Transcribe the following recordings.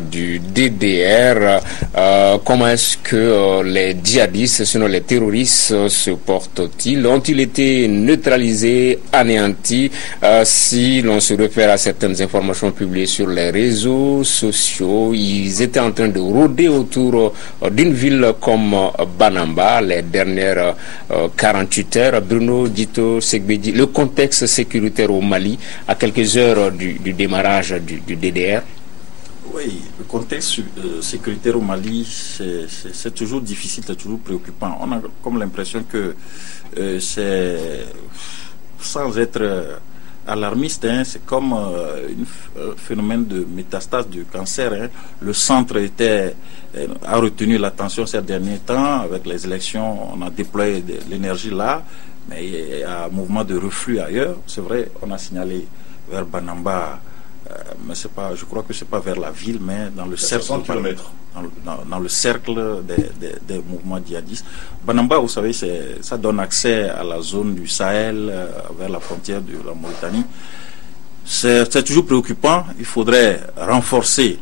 du DDR. Comment est-ce que les djihadistes, sinon les terroristes, se portent-ils? Ont-ils été neutralisés, anéantis? Si l'on se réfère à certaines informations publiées sur les réseaux sociaux, ils étaient en train de rôder autour d'une ville comme Banamba les dernières 48 heures. Bruno Dito Segbedi, le contexte sécuritaire au Mali à quelques heures du démarrage du DDR? Oui, le contexte sécuritaire au Mali, c'est toujours difficile, c'est toujours préoccupant. On a comme l'impression que c'est, sans être alarmiste, hein, c'est comme un phénomène de métastase du cancer. Hein. Le centre a retenu l'attention ces derniers temps. Avec les élections, on a déployé de l'énergie là, mais il y a un mouvement de reflux ailleurs. C'est vrai, on a signalé vers Banamba, mais c'est pas, je crois que c'est pas vers la ville, mais dans le cercle, dans le cercle des mouvements djihadistes. Banamba, vous savez, ça donne accès à la zone du Sahel, vers la frontière de la Mauritanie. C'est toujours préoccupant. Il faudrait renforcer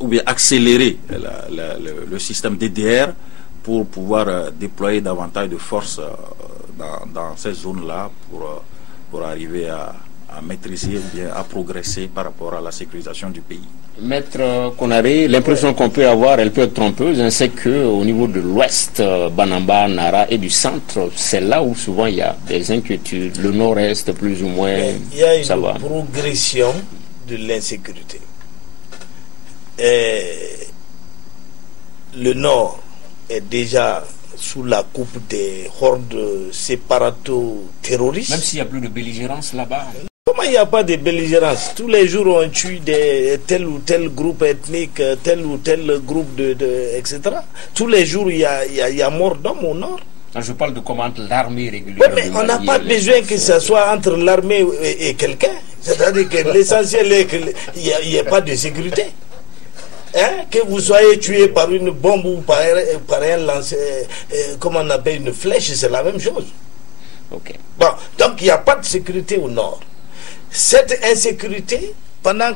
ou bien accélérer le système DDR pour pouvoir déployer davantage de forces dans ces zones-là pour arriver à maîtriser ou bien à progresser par rapport à la sécurisation du pays. Maître Konaré, l'impression qu'on peut avoir, elle peut être trompeuse, hein, c'est qu'au niveau de l'ouest, Banamba, Nara et du centre, c'est là où souvent il y a des inquiétudes. Le nord-est, plus ou moins, il y a une progression de l'insécurité. Le nord est déjà sous la coupe des hordes séparato-terroristes. Même s'il n'y a plus de belligérance là-bas. Comment il n'y a pas de belligérance? Tous les jours on tue tel ou tel groupe ethnique, tel ou tel groupe etc. Tous les jours il y a mort d'hommes au nord. Je parle de comment l'armée régulière. Oui, mais on n'a pas besoin que ce soit entre l'armée et quelqu'un. C'est-à-dire que l'essentiel est qu'il n'y ait pas de sécurité. Hein? Que vous soyez tué par une bombe ou par un lancé, comment on appelle une flèche, c'est la même chose. Okay. Bon, donc il n'y a pas de sécurité au nord. Cette insécurité, pendant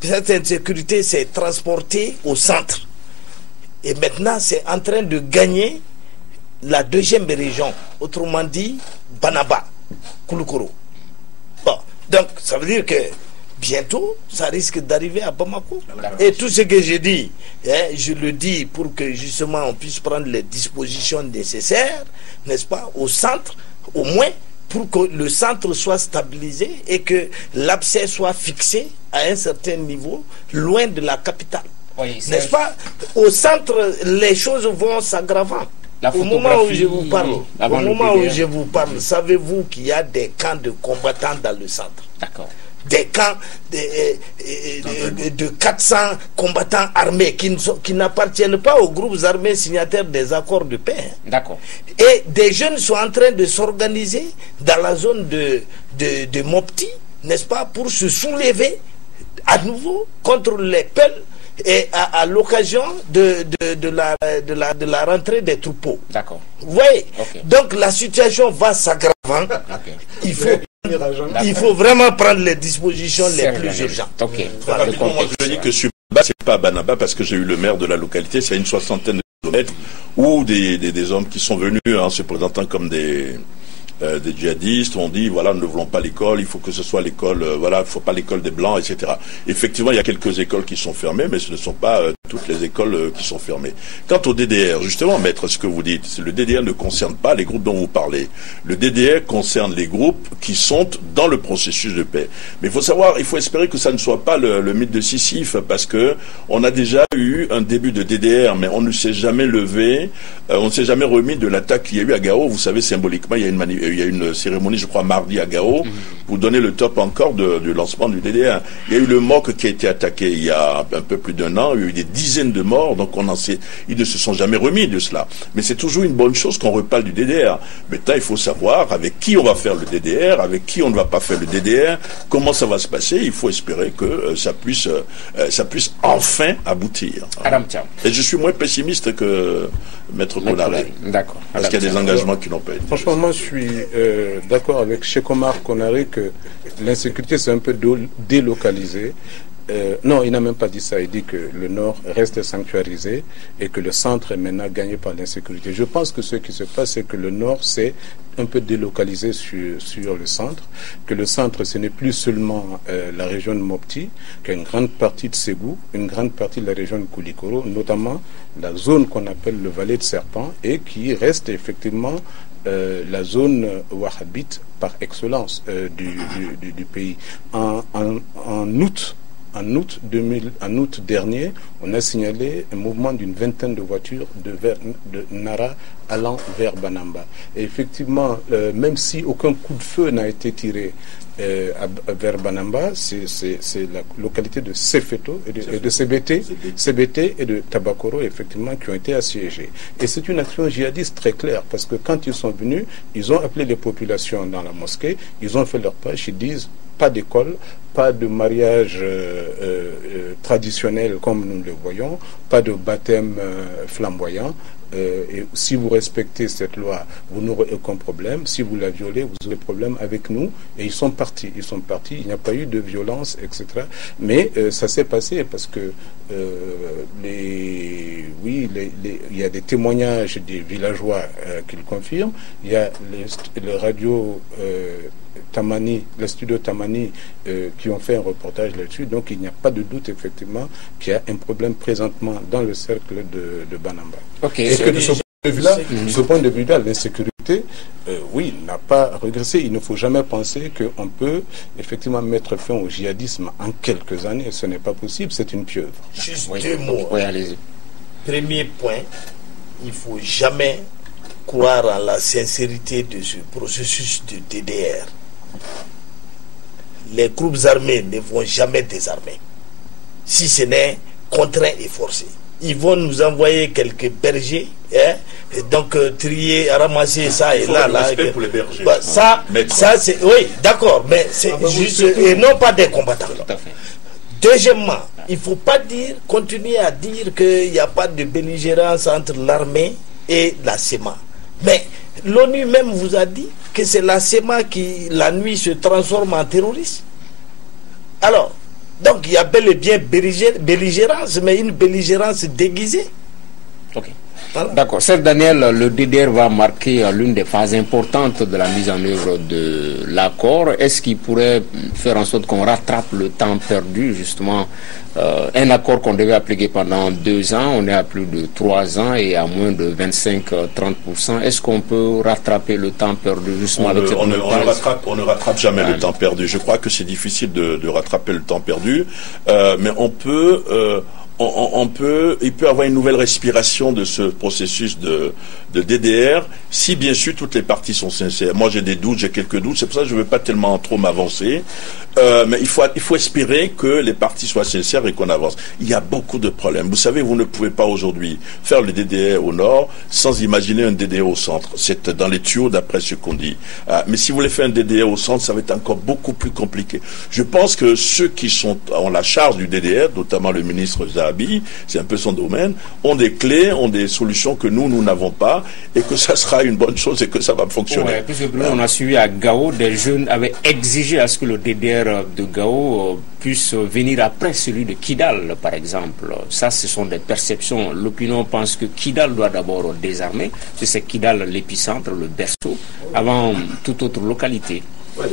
cette insécurité s'est transportée au centre. Et maintenant, c'est en train de gagner la deuxième région, autrement dit, Banaba, Kouloukoro. Bon, donc ça veut dire que bientôt, ça risque d'arriver à Bamako. Et tout ce que je dis, hein, je le dis pour que justement on puisse prendre les dispositions nécessaires, n'est-ce pas, au centre, au moins, pour que le centre soit stabilisé et que l'abcès soit fixé à un certain niveau, loin de la capitale. Oui, n'est-ce pas? Au centre, les choses vont s'aggravant. Au moment où je vous parle, savez-vous qu'il y a des camps de combattants dans le centre? D'accord. Des camps de 400 combattants armés qui n'appartiennent pas aux groupes armés signataires des accords de paix. D'accord. Et des jeunes sont en train de s'organiser dans la zone de Mopti, n'est-ce pas, pour se soulever à nouveau contre les Peuls et à l'occasion de la rentrée des troupeaux. D'accord. Vous voyez? Okay. Donc la situation va s'aggravant. Okay. Il faut vraiment prendre les dispositions les plus urgentes. Okay. Voilà. Moi, je dis que Suba, c'est pas Banaba parce que j'ai eu le maire de la localité, c'est à une 60aine de kilomètres, où des hommes qui sont venus se présentant comme des djihadistes ont dit voilà, nous ne voulons pas l'école, il faut que ce soit l'école, voilà, il faut pas l'école des blancs, etc. Effectivement, il y a quelques écoles qui sont fermées, mais ce ne sont pas toutes les écoles qui sont fermées. Quant au DDR, justement, maître, ce que vous dites, le DDR ne concerne pas les groupes dont vous parlez. Le DDR concerne les groupes qui sont dans le processus de paix. Mais il faut savoir, il faut espérer que ça ne soit pas le mythe de Sisyphe, parce que on a déjà eu un début de DDR, mais on ne s'est jamais levé, on ne s'est jamais remis de l'attaque qu'il y a eu à Gao. Vous savez, symboliquement, il y a une cérémonie, je crois, mardi à Gao, pour donner le top encore du lancement du DDR. Il y a eu le MOC qui a été attaqué il y a un peu plus d'un an, il y a eu des dizaines de morts, donc ils ne se sont jamais remis de cela. Mais c'est toujours une bonne chose qu'on reparle du DDR. Maintenant, il faut savoir avec qui on va faire le DDR, avec qui on ne va pas faire le DDR, comment ça va se passer. Il faut espérer que ça puisse enfin aboutir. Et je suis moins pessimiste que Maître Konaré. D'accord. Parce qu'il y a des engagements qui n'ont pas été. Franchement, moi, je suis d'accord avec Cheikh Omar Konaré que l'insécurité s'est un peu délocalisée. Non, il n'a même pas dit ça. Il dit que le nord reste sanctuarisé et que le centre est maintenant gagné par l'insécurité. Je pense que ce qui se passe, c'est que le nord s'est un peu délocalisé sur le centre, que le centre, ce n'est plus seulement la région de Mopti, qu'une grande partie de Ségou, une grande partie de la région de Koulikoro, notamment la zone qu'on appelle le Vallée de Serpent, et qui reste effectivement la zone wahhabite par excellence du pays. En août dernier, on a signalé un mouvement d'une vingtaine de voitures de Nara allant vers Banamba. Et effectivement, même si aucun coup de feu n'a été tiré vers Banamba, c'est la localité de Sefeto et de CBT et de Tabakoro, effectivement, qui ont été assiégés. Et c'est une action djihadiste très claire, parce que quand ils sont venus, ils ont appelé les populations dans la mosquée, ils ont fait leur page, ils disent pas d'école, pas de mariage traditionnel comme nous le voyons, pas de baptême flamboyant. Et si vous respectez cette loi, vous n'aurez aucun problème. Si vous la violez, vous aurez problème avec nous. Et ils sont partis. Il n'y a pas eu de violence, etc. Mais ça s'est passé parce que il y a des témoignages des villageois qui le confirment. Il y a le radio Tamani, le studio Tamani qui ont fait un reportage là-dessus. Donc il n'y a pas de doute effectivement qu'il y a un problème présentement dans le cercle de Banamba. Okay. Et que de ce point de vue-là, l'insécurité, oui, n'a pas régressé. Il ne faut jamais penser qu'on peut effectivement mettre fin au djihadisme en quelques années. Ce n'est pas possible, c'est une pieuvre. Juste deux mots. Oui, allez-y. Premier point, il ne faut jamais croire en la sincérité de ce processus de DDR. Les groupes armés ne vont jamais désarmer, si ce n'est contraint et forcé. Ils vont nous envoyer quelques bergers, et donc trier, ramasser ça et là. Pour les bergers. Bah, ça c'est oui, d'accord, mais c'est juste et non pas des combattants. Tout à fait. Deuxièmement, il ne faut pas continuer à dire qu'il n'y a pas de belligérance entre l'armée et la SEMA. Mais l'ONU même vous a dit que c'est la SEMA qui, la nuit, se transforme en terroriste. Alors, donc il y a bel et bien belligérance, mais une belligérance déguisée. Ok. Voilà. D'accord. Cher Daniel, le DDR va marquer l'une des phases importantes de la mise en œuvre de l'accord. Est-ce qu'il pourrait faire en sorte qu'on rattrape le temps perdu, justement, un accord qu'on devait appliquer pendant 2 ans, on est à plus de 3 ans et à moins de 25-30%. Est-ce qu'on peut rattraper le temps perdu, justement, avec cette on ne rattrape jamais le temps perdu. Je crois que c'est difficile de rattraper le temps perdu, mais on peut... il peut avoir une nouvelle respiration de ce processus de DDR si bien sûr toutes les parties sont sincères. Moi j'ai des doutes, j'ai quelques doutes, c'est pour ça que je ne veux pas tellement trop m'avancer. Mais il faut espérer que les parties soient sincères et qu'on avance. Il y a beaucoup de problèmes. Vous savez, vous ne pouvez pas aujourd'hui faire le DDR au nord sans imaginer un DDR au centre. C'est dans les tuyaux d'après ce qu'on dit. Mais si vous voulez faire un DDR au centre, ça va être encore beaucoup plus compliqué. Je pense que ceux qui ont la charge du DDR, notamment le ministre Zahabi, c'est un peu son domaine, ont des clés, ont des solutions que nous n'avons pas et que ça sera une bonne chose et que ça va fonctionner. Ouais, puisque on a suivi à Gao, des jeunes avaient exigé à ce que le DDR de Gao puisse venir après celui de Kidal, par exemple. Ça, ce sont des perceptions. L'opinion pense que Kidal doit d'abord désarmer. C'est Kidal l'épicentre, le berceau, avant toute autre localité. Oui,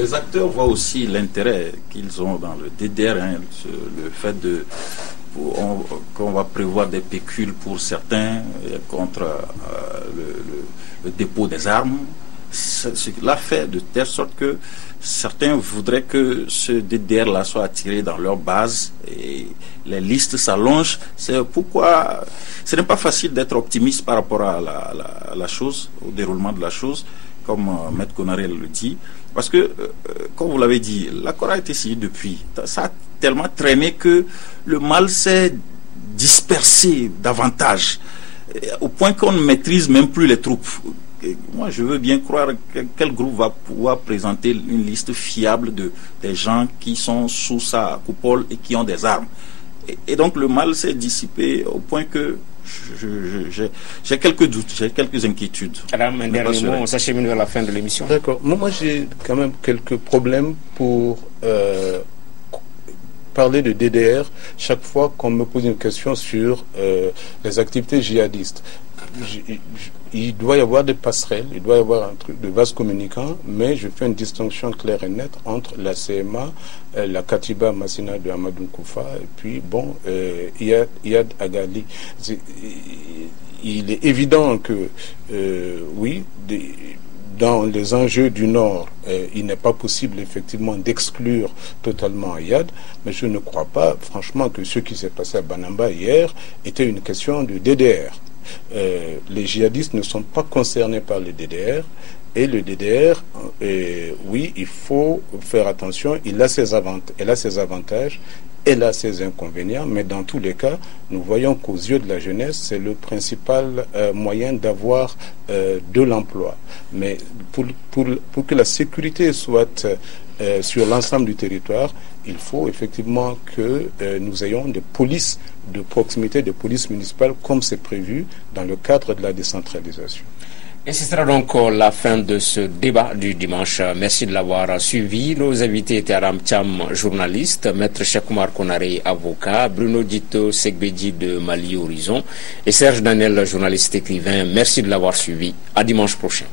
les acteurs voient aussi l'intérêt qu'ils ont dans le DDR, le fait qu'on va prévoir des pécules pour certains contre le dépôt des armes. Cela fait de telle sorte que certains voudraient que ce DDR-là soit attiré dans leur base et les listes s'allongent. C'est pourquoi ce n'est pas facile d'être optimiste par rapport à la chose, au déroulement de la chose, comme Maître Konaré le dit. Parce que, comme vous l'avez dit, l'accord a été signé depuis. Ça a tellement traîné que le mal s'est dispersé davantage, au point qu'on ne maîtrise même plus les troupes. Et moi, je veux bien croire quel groupe va pouvoir présenter une liste fiable des gens qui sont sous sa coupole et qui ont des armes. Et donc, le mal s'est dissipé au point que j'ai quelques doutes, j'ai quelques inquiétudes. Madame, un dernier mot, on s'achemine vers la fin de l'émission. D'accord. Moi, j'ai quand même quelques problèmes pour parler de DDR chaque fois qu'on me pose une question sur les activités djihadistes. Il doit y avoir des passerelles, il doit y avoir un truc de vase communicant, mais je fais une distinction claire et nette entre la CMA, la Katiba Massina de Amadou Koufa, et puis, bon, Iyad Agali. Il est évident que, oui, dans les enjeux du Nord, il n'est pas possible effectivement d'exclure totalement Iyad, mais je ne crois pas, franchement, que ce qui s'est passé à Banamba hier était une question de DDR. Les djihadistes ne sont pas concernés par le DDR, et le DDR, oui, il faut faire attention, elle a ses avantages, elle a ses inconvénients, mais dans tous les cas, nous voyons qu'aux yeux de la jeunesse, c'est le principal moyen d'avoir de l'emploi. Mais pour que la sécurité soit sur l'ensemble du territoire, il faut effectivement que nous ayons des polices de proximité, des polices municipales, comme c'est prévu dans le cadre de la décentralisation. Et ce sera donc la fin de ce débat du dimanche. Merci de l'avoir suivi. Nos invités étaient Aram Cham, journaliste, Maître Chekoumar Konaré, avocat, Bruno Dito Segbedji de Mali Horizon et Serge Daniel, journaliste écrivain. Merci de l'avoir suivi. À dimanche prochain.